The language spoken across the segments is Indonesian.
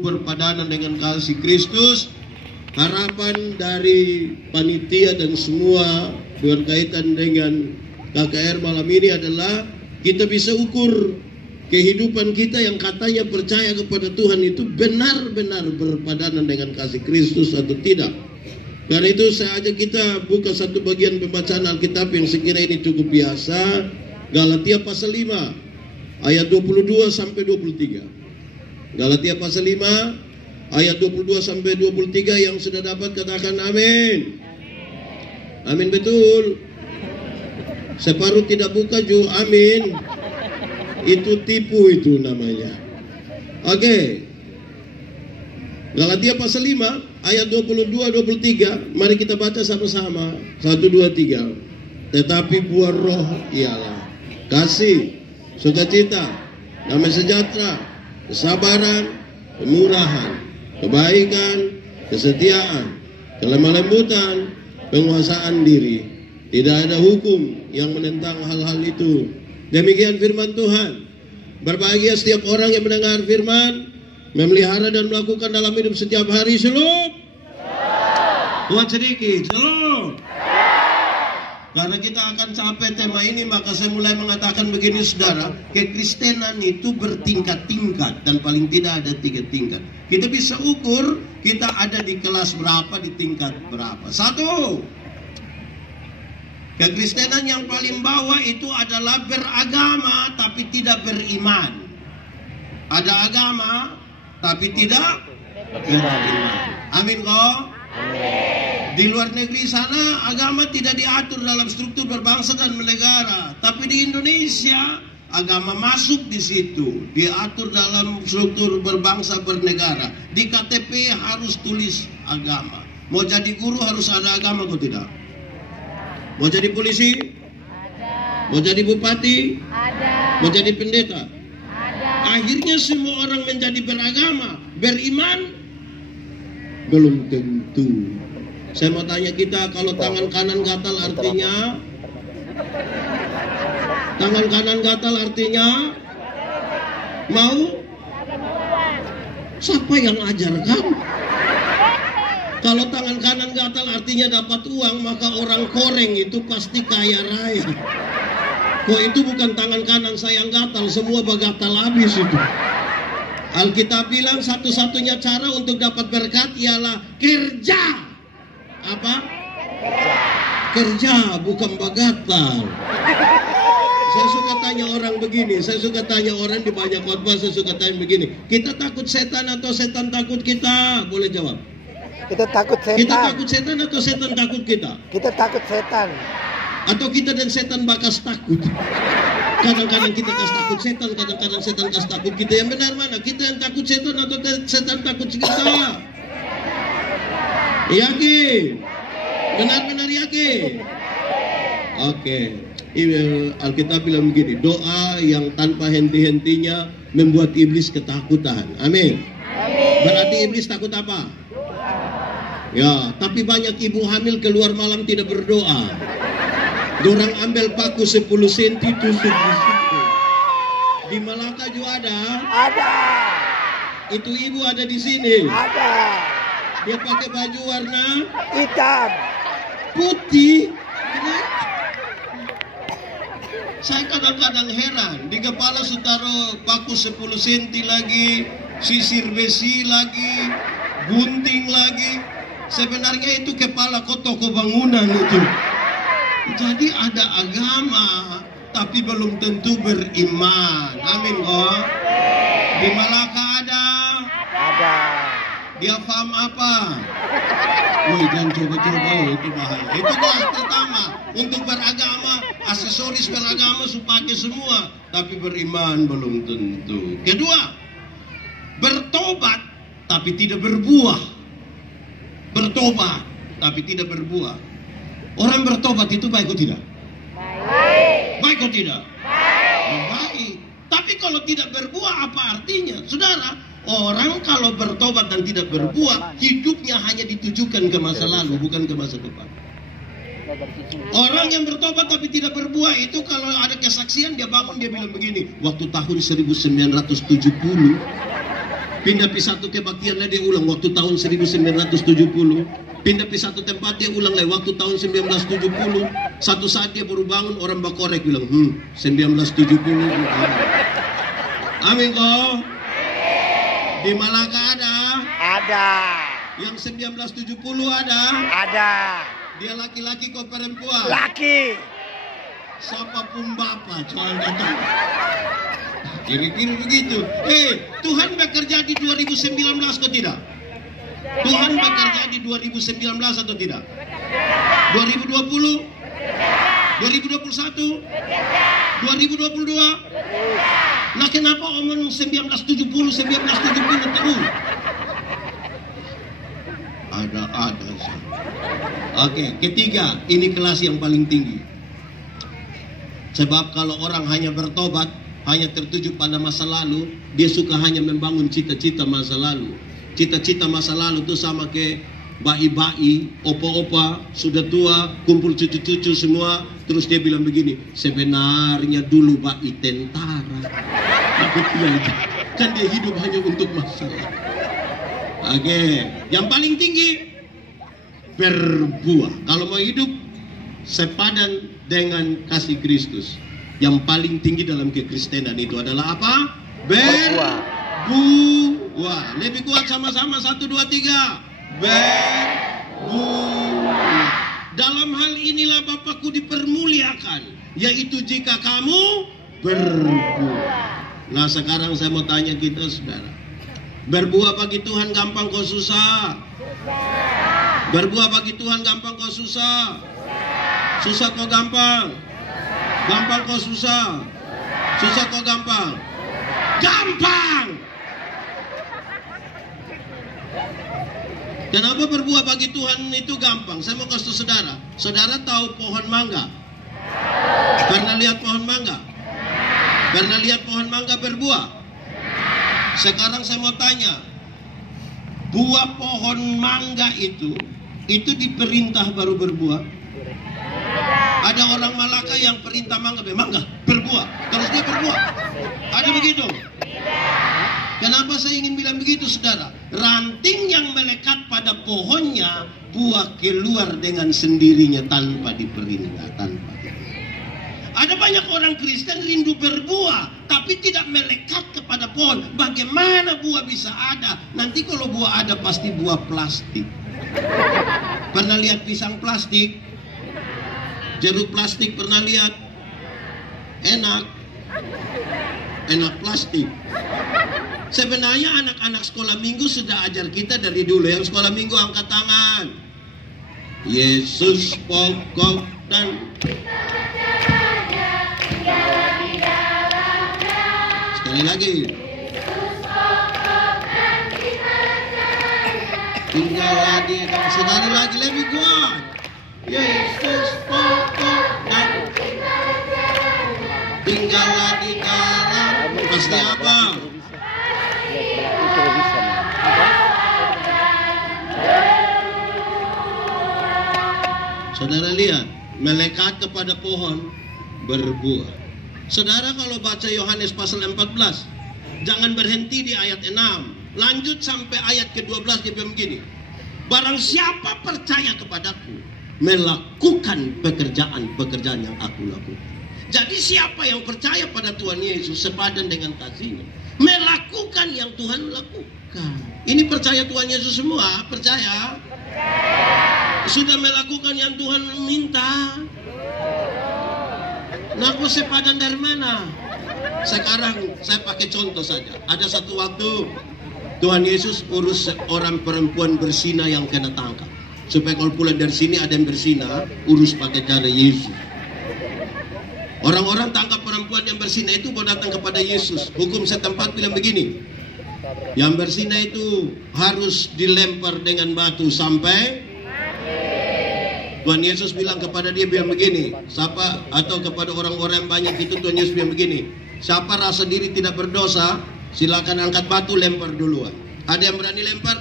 berpadanan dengan kasih Kristus. Harapan dari panitia dan semua berkaitan dengan KKR malam ini adalah kita bisa ukur kehidupan kita yang katanya percaya kepada Tuhan itu benar-benar berpadanan dengan kasih Kristus atau tidak. Karena itu saya ajak kita buka satu bagian pembacaan Alkitab yang sekira ini cukup biasa. Galatia pasal 5 ayat 22 sampai 23. Galatia pasal 5 ayat 22 sampai 23 yang sudah dapat katakan amin. Amin betul. Separuh tidak buka juga amin. Itu tipu itu namanya. Oke. Galatia pasal 5 ayat 22-23. Mari kita baca sama-sama. 1, 2, 3. Tetapi buah roh ialah kasih, sukacita, damai sejahtera, kesabaran, kemurahan, kebaikan, kesetiaan, kelemah lembutan, penguasaan diri. Tidak ada hukum yang menentang hal-hal itu. Demikian firman Tuhan. Berbahagia setiap orang yang mendengar firman, memelihara dan melakukan dalam hidup setiap hari. Shalom. Kuat sedikit. Shalom. Karena kita akan capai tema ini, maka saya mulai mengatakan begini saudara, kekristenan itu bertingkat-tingkat dan paling tidak ada 3 tingkat. Kita bisa ukur kita ada di kelas berapa, di tingkat berapa. 1, kekristenan yang paling bawah itu adalah beragama tapi tidak beriman. Ada agama tapi tidak beriman. Amin kok? Amin. Di luar negeri sana agama tidak diatur dalam struktur berbangsa dan bernegara, tapi di Indonesia agama masuk di situ, diatur dalam struktur berbangsa bernegara. Di KTP harus tulis agama. Mau jadi guru harus ada agama kok tidak? Mau jadi polisi? Ada. Mau jadi bupati? Ada. Mau jadi pendeta? Ada. Akhirnya semua orang menjadi beragama, beriman belum tentu. Saya mau tanya kita, kalau tangan kanan gatal artinya? Tangan kanan gatal artinya? Mau? Siapa yang ajarkan? Kalau tangan kanan gatal artinya dapat uang, maka orang koreng itu pasti kaya raya. Kok itu bukan tangan kanan saya yang gatal, semua bagatal habis itu. Alkitab bilang satu-satunya cara untuk dapat berkat ialah kerja. Apa? Kerja, bukan bagatal. Saya suka tanya orang begini, saya suka tanya orang di banyak khotbah, saya suka tanya begini, kita takut setan atau setan takut kita? Boleh jawab? Kita takut setan. Kita takut setan atau setan takut kita? Kita takut setan. Atau kita dan setan bakas takut? Kadang-kadang kita kas takut setan, kadang-kadang setan kas takut kita. Yang benar mana? Kita yang takut setan atau setan takut kita? Yakin? Benar-benar yakin? Oke. Alkitab bilang begini, doa yang tanpa henti-hentinya membuat iblis ketakutan. Amin. Berarti iblis takut apa? Ya, tapi banyak ibu hamil keluar malam tidak berdoa. Dorang ambil paku 10 cm tusuk di situ. Di Malaka juga ada? Ada. Itu ibu ada di sini? Ada. Dia pakai baju warna hitam, putih. Saya kadang-kadang heran, di kepala taruh paku 10 cm lagi, sisir besi lagi, gunting lagi. Sebenarnya itu kepala toko bangunan itu. Jadi ada agama, tapi belum tentu beriman. Amin kok. Di Malaka ada? Ada. Dia paham apa? Woi, jangan coba-coba, itu bahaya. Itu kelas pertama. Untuk beragama, aksesoris beragama supaya semua, tapi beriman belum tentu. Kedua, bertobat tapi tidak berbuah. Bertobat tapi tidak berbuah. Orang bertobat itu baik atau tidak? Baik. Baik atau tidak? Baik. Baik. Tapi kalau tidak berbuah apa artinya? Saudara, orang kalau bertobat dan tidak berbuah, hidupnya hanya ditujukan ke masa lalu, bukan ke masa depan. Orang yang bertobat tapi tidak berbuah itu kalau ada kesaksian dia bangun dia bilang begini, waktu tahun 1970 Pindah pi satu kebaktian lagi dia ulang waktu tahun 1970. Pindah pi satu tempat dia ulang lagi waktu tahun 1970. Satu saat dia baru bangun, orang bakorek bilang, 1970. Amin kok. Di Malaka ada? Ada. Yang 1970 ada? Ada. Dia laki-laki kok perempuan? Laki. Siapa pun bapak, soal datang. Kira-kira begitu. Tuhan bekerja di 2019 atau tidak? Tuhan bekerja di 2019 atau tidak? 2020? 2021? 2022? Nah kenapa omong 1970 terus? Ada. Oke, ketiga, ini kelas yang paling tinggi. Sebab kalau orang hanya bertobat, hanya tertuju pada masa lalu, dia suka hanya membangun cita-cita masa lalu. Cita-cita masa lalu itu sama kayak bayi-bayi, opa-opa, sudah tua, kumpul cucu-cucu semua. Terus dia bilang begini, sebenarnya dulu bayi tentara. Kan dia hidup hanya untuk masalah. Oke, yang paling tinggi berbuah. Kalau mau hidup sepadan dengan kasih Kristus. Yang paling tinggi dalam kekristenan itu adalah apa? Berbuah. Lebih kuat sama-sama 1, 2, 3. Berbuah. Dalam hal inilah Bapakku dipermuliakan, yaitu jika kamu berbuah. Nah sekarang saya mau tanya kita saudara, berbuah bagi Tuhan gampang kok susah? Berbuah bagi Tuhan gampang kok susah? Susah kok gampang? Gampang kok susah? Susah kok gampang? Gampang! Kenapa berbuah bagi Tuhan itu gampang? Saya mau kasih saudara. Saudara tahu pohon mangga? Pernah lihat pohon mangga? Pernah lihat pohon mangga berbuah? Sekarang saya mau tanya, buah pohon mangga itu diperintah baru berbuah? Ada orang Malaka yang perintah mangga berbuah, terus dia berbuah. Ada begitu? Kenapa saya ingin bilang begitu saudara? Ranting yang melekat pada pohonnya, buah keluar dengan sendirinya tanpa diperintah, Ada banyak orang Kristen rindu berbuah, tapi tidak melekat kepada pohon. Bagaimana buah bisa ada? Nanti kalau buah ada pasti buah plastik. Pernah lihat pisang plastik? Jeruk plastik pernah lihat? Enak plastik. Sebenarnya anak-anak sekolah minggu sudah ajar kita dari dulu. Yang sekolah minggu angkat tangan. Yesus pokok dan sekali lagi. Tinggallah di dalam. Sekali lagi lebih kuat. Yesus pokok dan tinggallah di dalam. Pasti apa? Saudara lihat, melekat kepada pohon, berbuah. Saudara kalau baca Yohanes pasal 14, jangan berhenti di ayat 6. Lanjut sampai ayat ke-12 dia bilang begini. Barang siapa percaya kepadaku, melakukan pekerjaan-pekerjaan yang aku lakukan. Jadi siapa yang percaya pada Tuhan Yesus sepadan dengan kasih-Nya, melakukan yang Tuhan lakukan. Ini percaya Tuhan Yesus semua, percaya? Sudah melakukan yang Tuhan minta. Nah, aku sepadan dari mana? Sekarang saya pakai contoh saja. Ada satu waktu Tuhan Yesus urus orang perempuan berzina yang kena tangkap. Supaya kalau pulang dari sini ada yang berzina, urus pakai cara Yesus. Orang-orang tangkap perempuan yang berzina itu mau datang kepada Yesus. Hukum setempat bilang begini, yang berzina itu harus dilempar dengan batu sampai Tuhan Yesus bilang kepada dia, bilang begini, siapa atau kepada orang-orang yang banyak itu Tuhan Yesus bilang begini, siapa rasa diri tidak berdosa, silakan angkat batu lempar duluan. Ada yang berani lempar?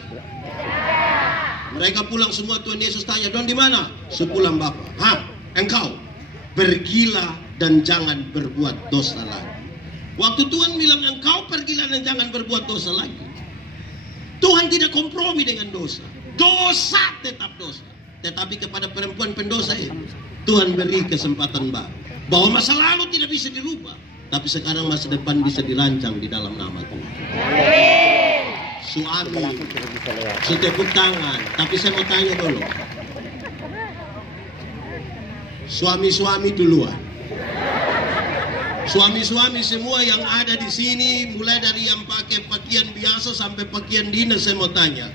Mereka pulang semua. Tuhan Yesus tanya, don di mana? Sepulang Bapa. Engkau pergilah dan jangan berbuat dosa lagi. Waktu Tuhan bilang engkau pergilah dan jangan berbuat dosa lagi, Tuhan tidak kompromi dengan dosa. Dosa tetap dosa. Tetapi kepada perempuan pendosa ini, Tuhan beri kesempatan baru. Bahwa masa lalu tidak bisa dirubah, tapi sekarang masa depan bisa dirancang di dalam nama Tuhan. Suami, setepuk tangan. Tapi saya mau tanya dulu. Suami-suami duluan. Suami-suami semua yang ada di sini, mulai dari yang pakai pakaian biasa sampai pakaian dinas, saya mau tanya.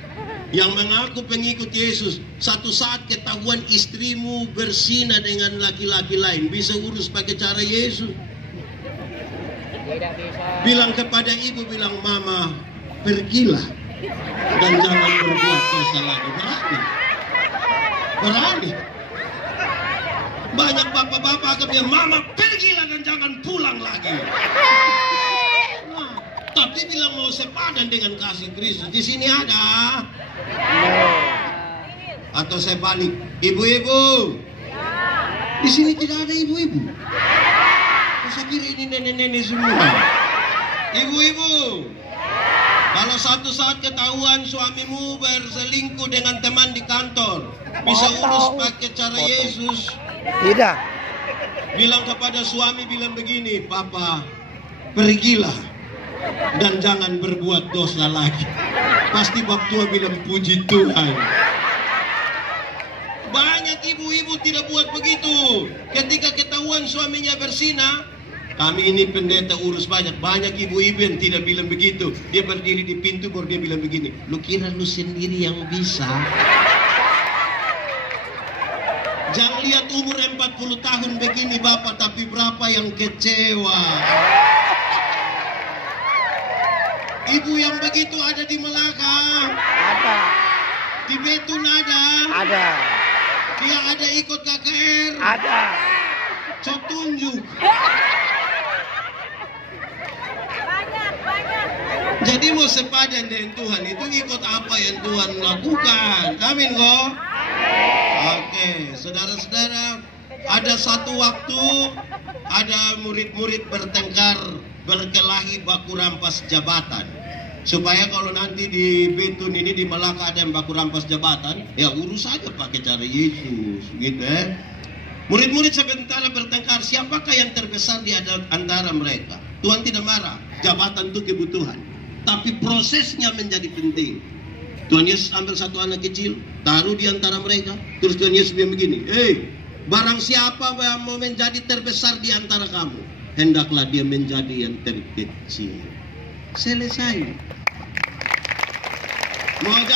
Yang mengaku pengikut Yesus, satu saat ketahuan istrimu berzina dengan laki-laki lain, bisa urus pakai cara Yesus? Tidak bisa. Bilang kepada ibu, bilang, mama, pergilah dan jangan berbuat dosa lagi. Berani? Berani? Banyak bapak-bapak akan bilang, mama, pergilah dan jangan pulang lagi. Nah, tapi bilang mau sepadan dengan kasih Kristus. Di sini ada? Atau saya balik, ibu-ibu? Di sini tidak ada ibu-ibu. Saya kira ini nenek-nenek semua. Ibu-ibu, kalau satu saat ketahuan suamimu berselingkuh dengan teman di kantor, bisa urus pakai cara Yesus? Tidak. Bilang kepada suami, bilang begini, papa, pergilah dan jangan berbuat dosa lagi. Pasti bab tua bilang puji Tuhan. Banyak ibu-ibu tidak buat begitu. Ketika ketahuan suaminya berzina, kami ini pendeta urus banyak. Banyak ibu-ibu yang tidak bilang begitu. Dia berdiri di pintu baru dia bilang begini, lu kira lu sendiri yang bisa? Jangan lihat umur 40 tahun begini bapak, tapi berapa yang kecewa. Ibu yang begitu ada di Melaka? Ada. Di Betun ada? Ada. Dia ada ikut KKR? Ada. Cok tunjuk. Jadi mau sepadan dengan Tuhan itu ikut apa yang Tuhan lakukan. Amin kok? Oke, saudara-saudara, ada satu waktu ada murid-murid bertengkar, berkelahi baku rampas jabatan. Supaya kalau nanti di Betun ini di Melaka ada yang baku rampas jabatan, ya urus saja pakai cara Yesus, gitu ya. Murid-murid sebentar bertengkar, siapakah yang terbesar di antara mereka? Tuhan tidak marah, jabatan itu kebutuhan, tapi prosesnya menjadi penting. Tuhan Yesus ambil satu anak kecil, taruh di antara mereka, terus Tuhan Yesus bilang begini, barang siapa yang mau menjadi terbesar di antara kamu, hendaklah dia menjadi yang terkecil. Selesai. Mau